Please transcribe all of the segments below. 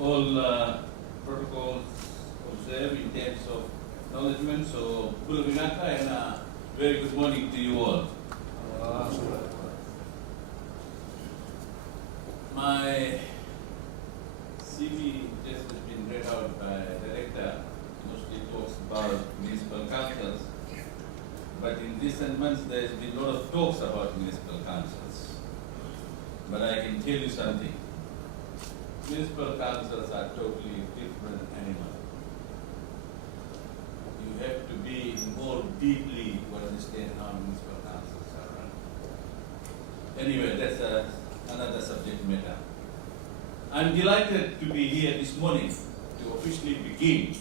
all protocols observed in terms of acknowledgement. So, Pula Vinaka, and very good morning to you all. My CV just has been read out by the director, mostly talks about municipal councils. But in recent months, there has been a lot of talks about municipal councils. But I can tell you something. Municipal councils are totally different animals. You have to be involved deeply to understand how municipal councils are run. Anyway, that's another subject matter. I'm delighted to be here this morning to officially begin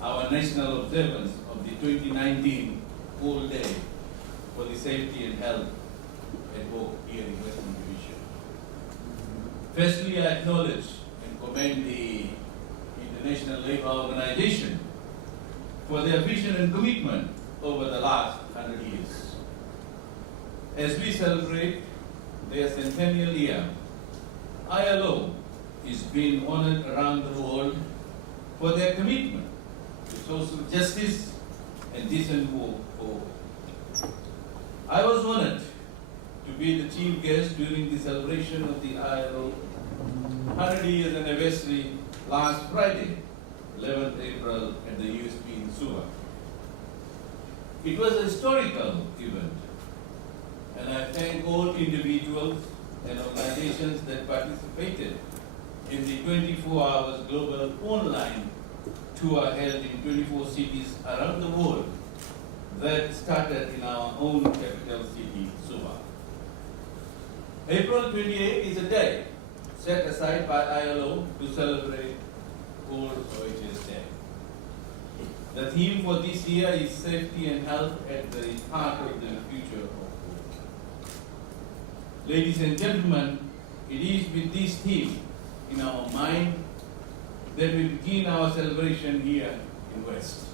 our national observance of the 2019 Whole Day for the Safety and Health at Work here in Western Division. Firstly, I acknowledge and commend the International Labour Organization for their vision and commitment over the last 100 years. As we celebrate their centennial year, ILO is being honored around the world for their commitment to social justice and decent work for all. I was honored to be the chief guest during the celebration of the ILO 100 years anniversary last Friday, 11th April, at the USP in Suva. It was a historical event, and I thank all individuals and organizations that participated in the 24 hours global online tour held in 24 cities around the world that started in our own capital city, Suva. April 28 is a day set aside by ILO to celebrate World OHS Day. The theme for this year is safety and health at the heart of the future of work. Ladies and gentlemen, it is with this theme in our mind that we begin our celebration here in West.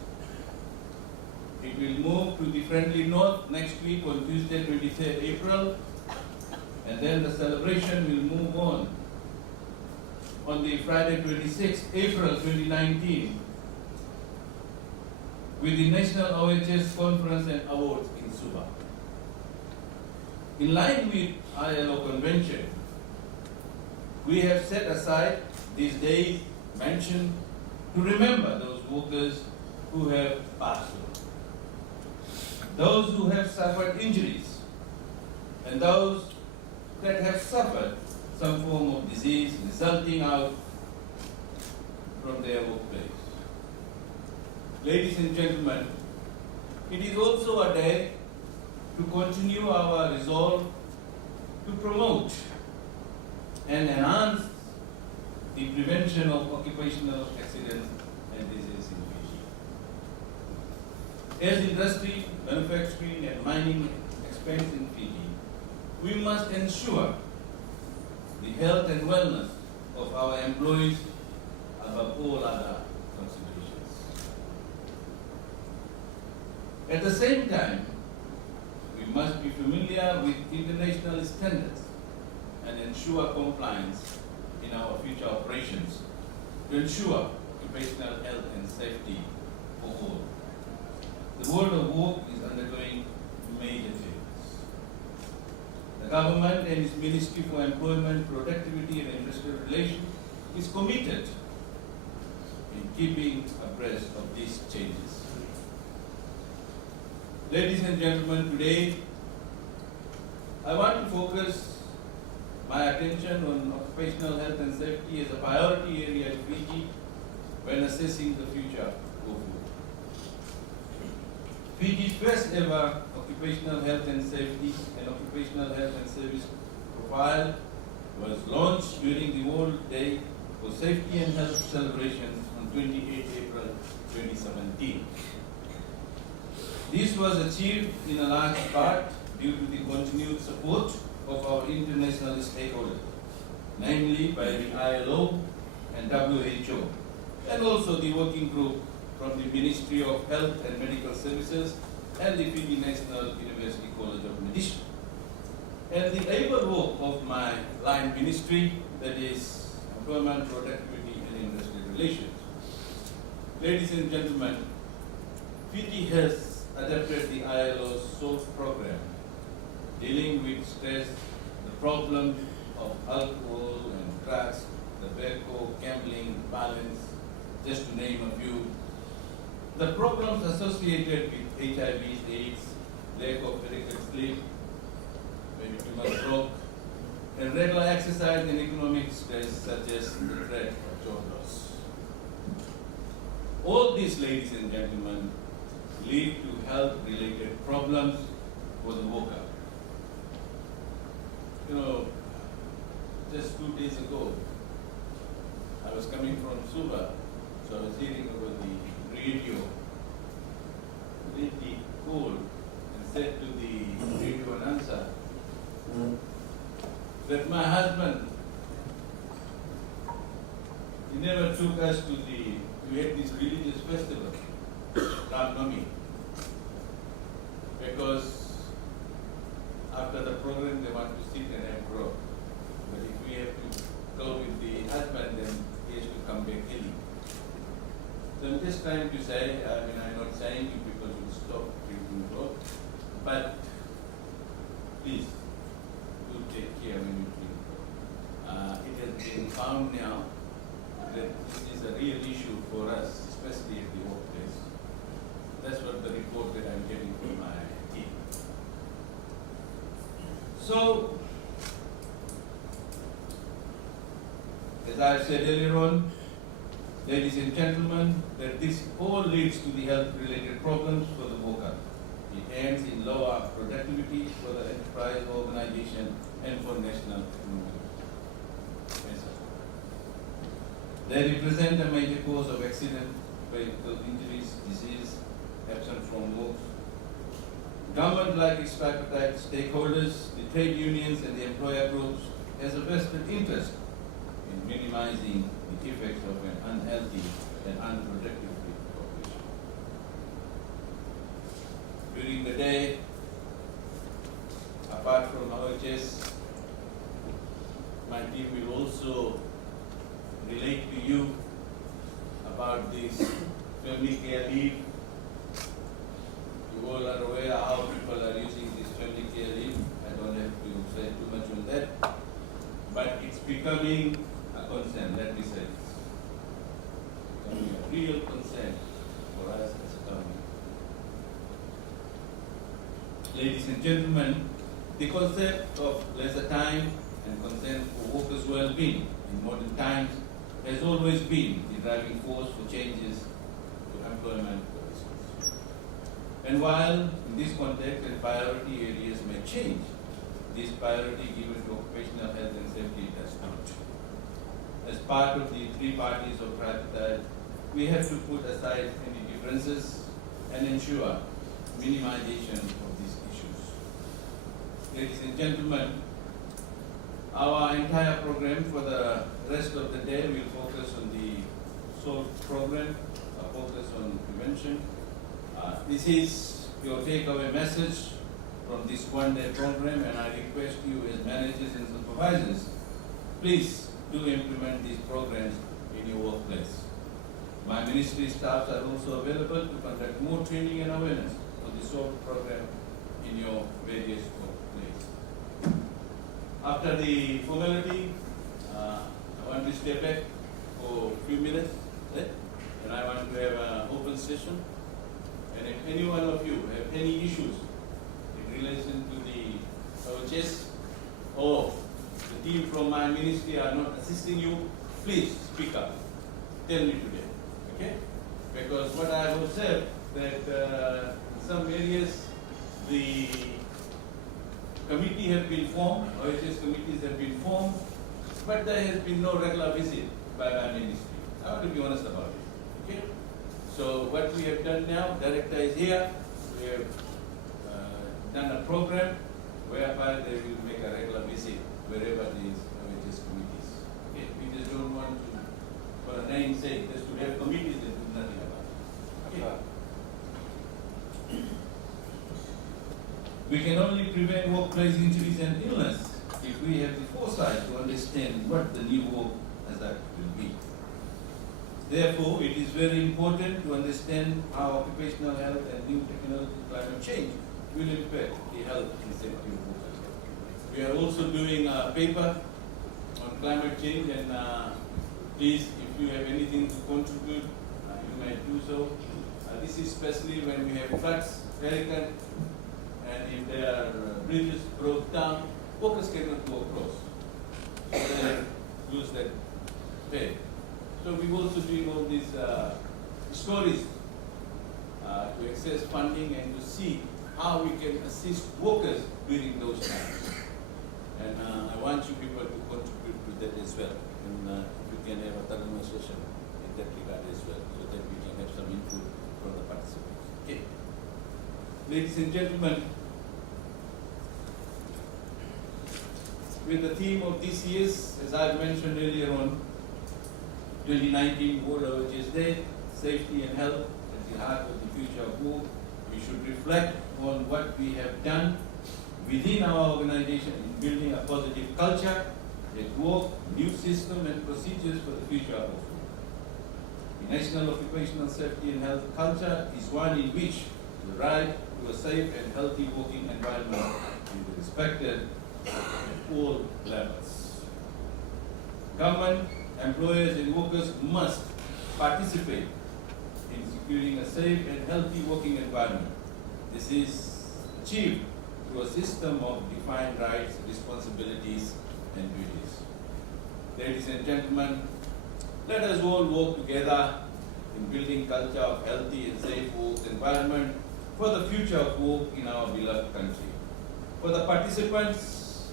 It will move to the friendly north next week on Tuesday, 23rd April, and then the celebration will move on the Friday, 26th April 2019, with the National OHS Conference and Awards in Suva. In line with ILO Convention, we have set aside these days mentioned to remember those workers who have passed on, those who have suffered injuries, and those that have suffered some form of disease resulting out from their workplace. Ladies and gentlemen, it is also a day to continue our resolve to promote and enhance the prevention of occupational accidents and disease in Fiji. As industry, manufacturing and mining expands in Fiji, we must ensure the health and wellness of our employees above all other considerations. At the same time, we must be familiar with international standards and ensure compliance in our future operations to ensure occupational health and safety for all. The world of work is undergoing major changes. The government and its Ministry for Employment, Productivity and Industrial Relations is committed in keeping abreast of these changes. Ladies and gentlemen, today I want to focus my attention on occupational health and safety as a priority area in Fiji when assessing the future of work. Fiji's first ever occupational health and safety and occupational health and service profile was launched during the World Day for Safety and Health celebrations on 28 April 2017. This was achieved in a large part due to the continued support of our international stakeholders, namely by the ILO and WHO, and also the working group from the Ministry of Health and Medical Services and the Fiji National University College of Medicine. And the able work of my line ministry, that is employment, productivity, and industrial relations. Ladies and gentlemen, Fiji has adopted the ILO's SOLVE program, dealing with stress, the problem of alcohol and drugs, tobacco, gambling, violence, just to name a few. The problems associated with HIV, AIDS, lack of adequate sleep, maybe too much smoke, and regular exercise and economic stress such as the threat of job loss. All these, ladies and gentlemen, lead to health-related problems for the worker. You know, just 2 days ago, I was coming from Suva, so I was hearing over the radio. The lady called and said to the radio announcer that my husband, he never took us to we had this religious festival, Ram Navami, because after the program they want to sit and have growth. But if we have to go with the husband, then he has to come back early. So I'm just trying to say, I'm not saying you people will stop drinking growth, but please do take care when you drink growth. It has been found now that this is a real issue for us, especially at the workplace. That's what the report that I'm getting from my team. So, as I've said earlier on, ladies and gentlemen, that this all leads to the health-related problems for the worker. It ends in lower productivity for the enterprise organization and for national economy. They represent a major cause of accident, vehicle injuries, disease, absent from work. Government, like its tripartite stakeholders, the trade unions and the employer groups, has a vested interest in minimizing the effects of an unhealthy and unproductive population. During the day, apart from OHS, my team will also relate to you about this family care leave. You all are aware how people are using this family care leave. I don't have to say too much on that. But it's becoming a concern, let me say this. Becoming a real concern for us as a government. Ladies and gentlemen, the concept of lesser time and concern for workers' well-being in modern times has always been the driving force for changes to employment policies. And while in this context and priority areas may change, this priority given to occupational health and safety does not. As part of the three parties of tripartite, we have to put aside any differences and ensure minimization of these issues. Ladies and gentlemen, our entire program for the rest of the day will focus on the SOLVE program, a focus on prevention. This is your takeaway message from this one-day program, and I request you as managers and supervisors, please do implement these programs in your workplace. My ministry staffs are also available to conduct more training and awareness on the SOLVE program in your various workplaces. After the formality, I want to step back for a few minutes, and I want to have an open session. And if any one of you have any issues in relation to the OHS or the team from my ministry are not assisting you, please speak up. Tell me today, okay? Because what I have observed that in some areas the committee have been formed, OHS committees have been formed, but there has been no regular visit by my ministry. I want to be honest about it, okay? So what we have done now, director is here, we have done a program whereby they will make a regular visit wherever there is OHS committees. Okay? We just don't want to, for a name's sake, just to have committees that do nothing about it. Okay? We can only prevent workplace injuries and illness if we have the foresight to understand what the new work hazard will be. Therefore, it is very important to understand how occupational health and new technology climate change will impact the health and safety of workers. We are also doing a paper on climate change, and please, if you have anything to contribute, you may do so. This is especially when we have floods, hurricane, and if there are bridges broke down, workers cannot go across. So they lose that pay. So we're also doing all these stories to access funding and to see how we can assist workers during those times. And I want you people to contribute to that as well. And we can have a Taranwa session in that regard as well, so that we can have some input from the participants. Okay. Ladies and gentlemen, with the theme of this year's, as I mentioned earlier on, 2019 World Overseas Day, safety and health at the heart of the future of work, we should reflect on what we have done within our organization in building a positive culture at work, new system and procedures for the future of work. The National Occupational Safety and Health culture is one in which the right to a safe and healthy working environment is respected at all levels. Government, employers and workers must participate in securing a safe and healthy working environment. This is achieved through a system of defined rights, responsibilities and duties. Ladies and gentlemen, let us all work together in building culture of healthy and safe work environment for the future of work in our beloved country. For the participants,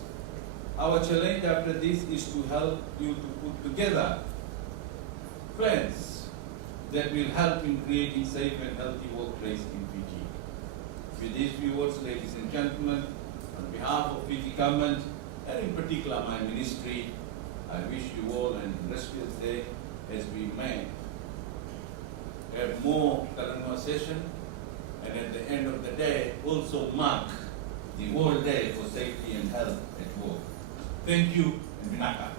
our challenge after this is to help you to put together plans that will help in creating safe and healthy workplace in Fiji. With these few words, ladies and gentlemen, on behalf of Fiji government, and in particular my ministry, I wish you all an illustrious day as we may have more Taranwa session, and at the end of the day also mark the World Day for Safety and Health at Work. Thank you, and Vinaka.